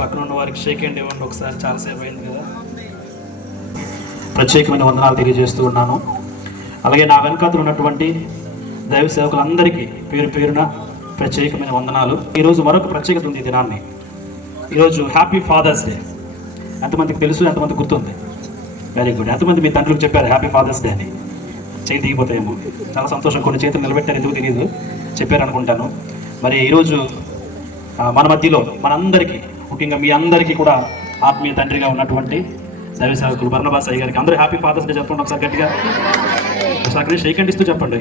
పక్కన ఉన్న వారికి షేక్ హ్యాండ్ ఇవ్వండి ఒకసారి, చాలాసేపు అయింది కదా. ప్రత్యేకమైన వందనాలు తెలియజేస్తూ ఉన్నాను. అలాగే నా వెనకాతలు ఉన్నటువంటి దైవ సేవకులందరికీ పేరు పేరున ప్రత్యేకమైన వందనాలు. ఈరోజు మరొక ప్రత్యేకత ఉంది ఈ దినాన్ని. ఈరోజు హ్యాపీ ఫాదర్స్ డే. ఎంతమందికి తెలుసు, ఎంతమంది గుర్తుంది? Very good. ఎంతమంది మీ తండ్రులకు చెప్పారు హ్యాపీ ఫాదర్స్ డే అని? చేయి దిగిపోతాయేమో. చాలా సంతోషం. కొన్ని చేతులు నిలబెట్టారు, ఎందుకు తెలియదు, చెప్పారు అనుకుంటాను. మరి ఈరోజు మన మధ్యలో మనందరికీ, ముఖ్యంగా మీ అందరికీ కూడా ఆత్మీయ తండ్రిగా ఉన్నటువంటి దైవ సేవకులు బర్నబాస్ అయ్య గారికి అందరూ హ్యాపీ ఫాదర్స్ డే చెప్పండి ఒకసారి గట్టిగా. ఒకసారి షేక్ హ్యాండ్ ఇస్తూ చెప్పండి.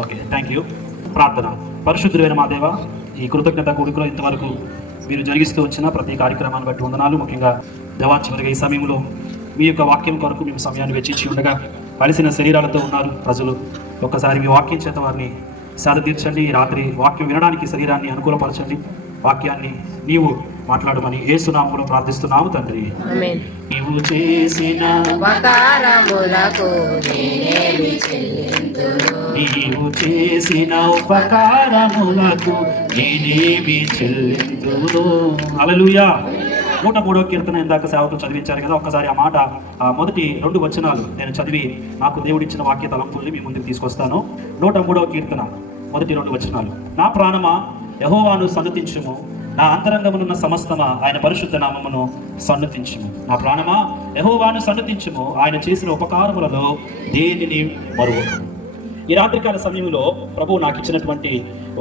Okay, thank you. ప్రార్థన. పరిశుద్ధుడైన మా దేవ, ఈ కృతజ్ఞత కూడికలో ఇంతవరకు మీరు జరిగిస్తూ వచ్చిన ప్రతి కార్యక్రమాన్ని బట్టి వందనాలు. ముఖ్యంగా దేవా, చివరిగా ఈ సమయంలో మీ యొక్క వాక్యం కొరకు మేము సమయాన్ని వెచ్చించి ఉండగా కలిసిన శరీరాలతో ఉన్నారు ప్రజలు. ఒక్కసారి మీ వాక్యం చేత వారిని సేద తీర్చండి. రాత్రి వాక్యం వినడానికి శరీరాన్ని అనుకూలపరచండి. వాక్యాన్ని నీవు మాట్లాడమని యేసు నామములో ప్రార్థిస్తున్నాము తండ్రి. నీవు చేసిన ఉపకారములకు నేనేమి చెల్లింతును, నీవు చేసిన ఉపకారములకు నేనేమి చెల్లింతును. హల్లెలూయా. 103వ కీర్తన ఇందాక సేవకులు చదివించారు కదా. ఒక్కసారి ఆ మాట, మొదటి 2 వచనాలు నేను చదివి నాకు దేవుడిచ్చిన వాక్య తలంపుల్ని మీ ముందుకు తీసుకొస్తాను. 103వ కీర్తన మొదటి 2 వచనాలు. నా ప్రాణమా యెహోవాను సన్నుతించుము, నా అంతరంగమునున్న సమస్తమా ఆయన పరిశుద్ధ నామమును సన్నుతించుము. నా ప్రాణమా యెహోవాను సన్నుతించుము, ఆయన చేసిన ఉపకారములలో దేనిని మరువకు. ఈ రాత్రికాల సమయంలో ప్రభువు నాకు ఇచ్చినటువంటి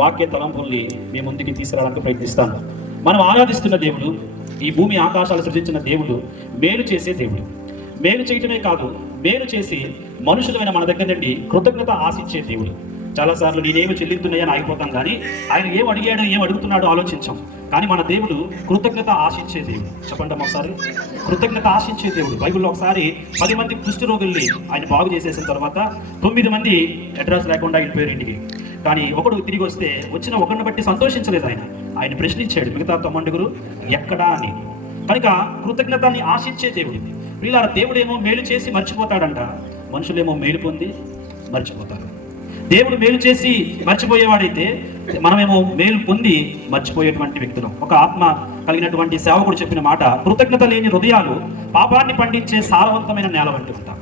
వాక్య తలంపుల్ని మీ ముందుకి తీసుకురావడానికి ప్రయత్నిస్తాను. మనం ఆరాధిస్తున్న దేవుడు, ఈ భూమి ఆకాశాలు సృజించిన దేవుడు మేలు చేసే దేవుడు. మేలు చేయటమే కాదు, మేలు చేసి మనుషులమైన మన దగ్గర నుండి కృతజ్ఞత ఆశించే దేవుడు. చాలాసార్లు నేనేమి చెల్లిస్తున్నాయని ఆగిపోతాం, కానీ ఆయన ఏం అడిగాడో ఏం అడుగుతున్నాడో ఆలోచించాం. కానీ మన దేవుడు కృతజ్ఞత ఆశించే దేవుడు. చెప్పండి ఒకసారి, కృతజ్ఞత ఆశించే దేవుడు. బైబిల్లో ఒకసారి 10 మంది కుష్ఠ రోగుల్ని ఆయన బాగు చేసేసిన తర్వాత 9 మంది అడ్రస్ లేకుండా వెళ్ళిపోయారు ఇంటికి. కానీ ఒకడు తిరిగి వస్తే వచ్చిన ఒకరిని బట్టి సంతోషించలేదు. ఆయన ప్రశ్నించాడు, మిగతా 9 ఎక్కడా అని. కనుక కృతజ్ఞతని ఆశించే దేవుడు. వీళ్ళ దేవుడేమో మేలు చేసి మర్చిపోతాడంట, మనుషులేమో మేలు పొంది మర్చిపోతారు. దేవుడు మేలు చేసి మర్చిపోయేవాడైతే మనమేమో మేలు పొంది మర్చిపోయేటువంటి వ్యక్తులు. ఒక ఆత్మ కలిగినటువంటి సేవకుడు చెప్పిన మాట, కృతజ్ఞత లేని హృదయాలు పాపాన్ని పండించే సారవంతమైన నేల వంటి ఉంటాం.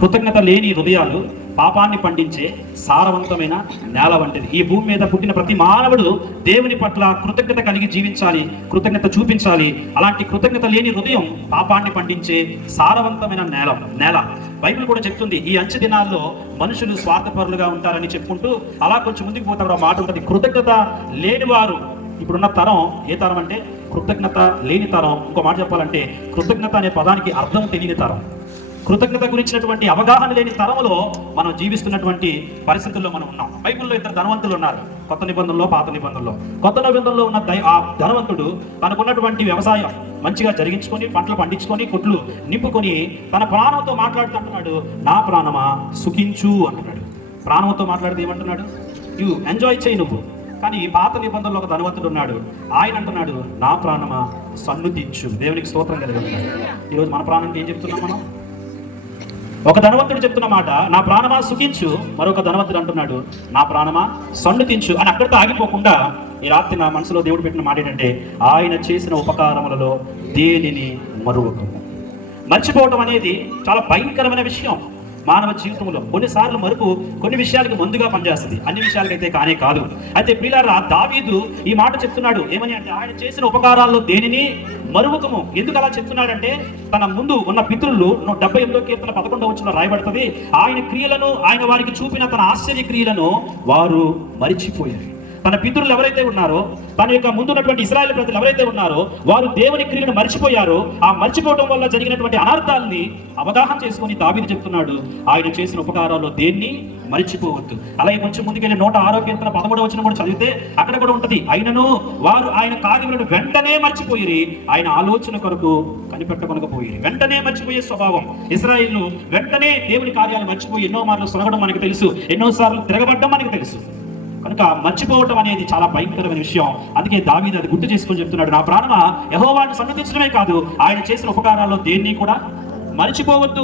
కృతజ్ఞత లేని హృదయాలు పాపాన్ని పండించే సారవంతమైన నేల వంటిది. ఈ భూమి మీద పుట్టిన ప్రతి మానవుడు దేవుని పట్ల కృతజ్ఞత కలిగి జీవించాలి, కృతజ్ఞత చూపించాలి. అలాంటి కృతజ్ఞత లేని హృదయం పాపాన్ని పండించే సారవంతమైన నేల. బైబిల్ కూడా చెప్తుంది, ఈ అంచె దినాల్లో మనుషులు స్వార్థపరులుగా ఉంటారని చెప్పుకుంటూ అలా కొంచెం ముందుకు పోతారు. ఆ మాట ఉంటుంది, కృతజ్ఞత లేని వారు. ఇప్పుడున్న తరం ఏ తరం అంటే కృతజ్ఞత లేని తరం. ఇంకో మాట చెప్పాలంటే కృతజ్ఞత అనే పదానికి అర్థం తెలియని తరం. కృతజ్ఞత గురించినటువంటి అవగాహన లేని తరములో మనం జీవిస్తున్నటువంటి పరిస్థితుల్లో మనం ఉన్నాం. బైబిల్లో 2 ధనవంతులు ఉన్నారు, కొత్త నిబంధనలో పాత నిబంధనలో. కొత్త నిబంధనలో ఉన్న ఆ ధనవంతుడు తనకున్నటువంటి వ్యవసాయం మంచిగా జరిగించుకొని, పంటలు పండించుకొని, కొట్లు నింపుకొని తన ప్రాణంతో మాట్లాడుతుంటున్నాడు, నా ప్రాణమా సుఖించు అంటున్నాడు. ప్రాణంతో మాట్లాడితే ఏమంటున్నాడు? యు ఎంజాయ్ చేయి నువ్వు. కానీ పాత నిబంధనలో ఒక ధనవంతుడు ఉన్నాడు, ఆయన అంటున్నాడు, నా ప్రాణమా సన్నుతించు. దేవునికి స్తోత్రం కలుగుతున్నాడు. ఈరోజు మన ప్రాణానికి ఏం చెప్తున్నాం మనం? ఒక ధనవంతుడు చెప్తున్న మాట, నా ప్రాణమా సుఖించు. మరొక ధనవంతుడు అంటున్నాడు, నా ప్రాణమా సన్నుతించు అని. అక్కడితో ఆగిపోకుండా ఈ రాత్రి నా మనసులో దేవుడు పెట్టిన మాట ఏంటంటే, ఆయన చేసిన ఉపకారములలో దేనిని మరువకము. మర్చిపోవటం అనేది చాలా భయంకరమైన విషయం మానవ జీవితంలో. కొన్నిసార్లు మరుపు కొన్ని విషయాలకు ముందుగా పనిచేస్తుంది, అన్ని విషయాలకైతే కానే కాదు. అయితే ప్రియులారా, దావీదు ఈ మాట చెప్తున్నాడు. ఏమని అంటే, ఆయన చేసిన ఉపకారాల్లో దేనిని మరువకము. ఎందుకు అలా చెప్తున్నాడంటే, తన ముందు ఉన్న పితరులు 78వ కీర్తన 11వ వచనంలో రాయబడుతుంది, ఆయన క్రియలను, ఆయన వారికి చూపిన తన ఆశ్చర్య క్రియలను వారు మరిచిపోయారు. తన పితరులు ఎవరైతే ఉన్నారో, తన యొక్క ముందున్నటువంటి ఇశ్రాయేలు ప్రజలు ఎవరైతే ఉన్నారో, వారు దేవుని క్రియను మర్చిపోయారో, ఆ మర్చిపోవడం వల్ల జరిగినటువంటి అనర్థాలని అవగాహన చేసుకొని దావీదు చెప్తున్నాడు, ఆయన చేసిన ఉపకారాల్లో దేన్ని మర్చిపోవద్దు. అలాగే కొంచెం ముందుకెళ్ళి 106వ కీర్తన 11వ వచనం కూడా చదివితే అక్కడ కూడా ఉంటుంది, అయినను వారు ఆయన కార్యములను వెంటనే మర్చిపోయి ఆయన ఆలోచన కొరకు కనిపెట్టకొనకపోయి. వెంటనే మర్చిపోయే స్వభావం ఇశ్రాయేలు. వెంటనే దేవుని కార్యాలు మర్చిపోయి ఎన్నో మార్లు సొనగడం మనకు తెలుసు, ఎన్నోసార్లు తిరగబడ్డం మనకు తెలుసు. కనుక మర్చిపోవటం అనేది చాలా భయంకరమైన విషయం. అందుకే దావీదు అది గుర్తు చేసుకొని చెప్తున్నాడు, నా ప్రాణమా యెహోవాను సన్నుతించడమే కాదు, ఆయన చేసిన ఉపకారాల్లో దేన్ని కూడా మర్చిపోవద్దు.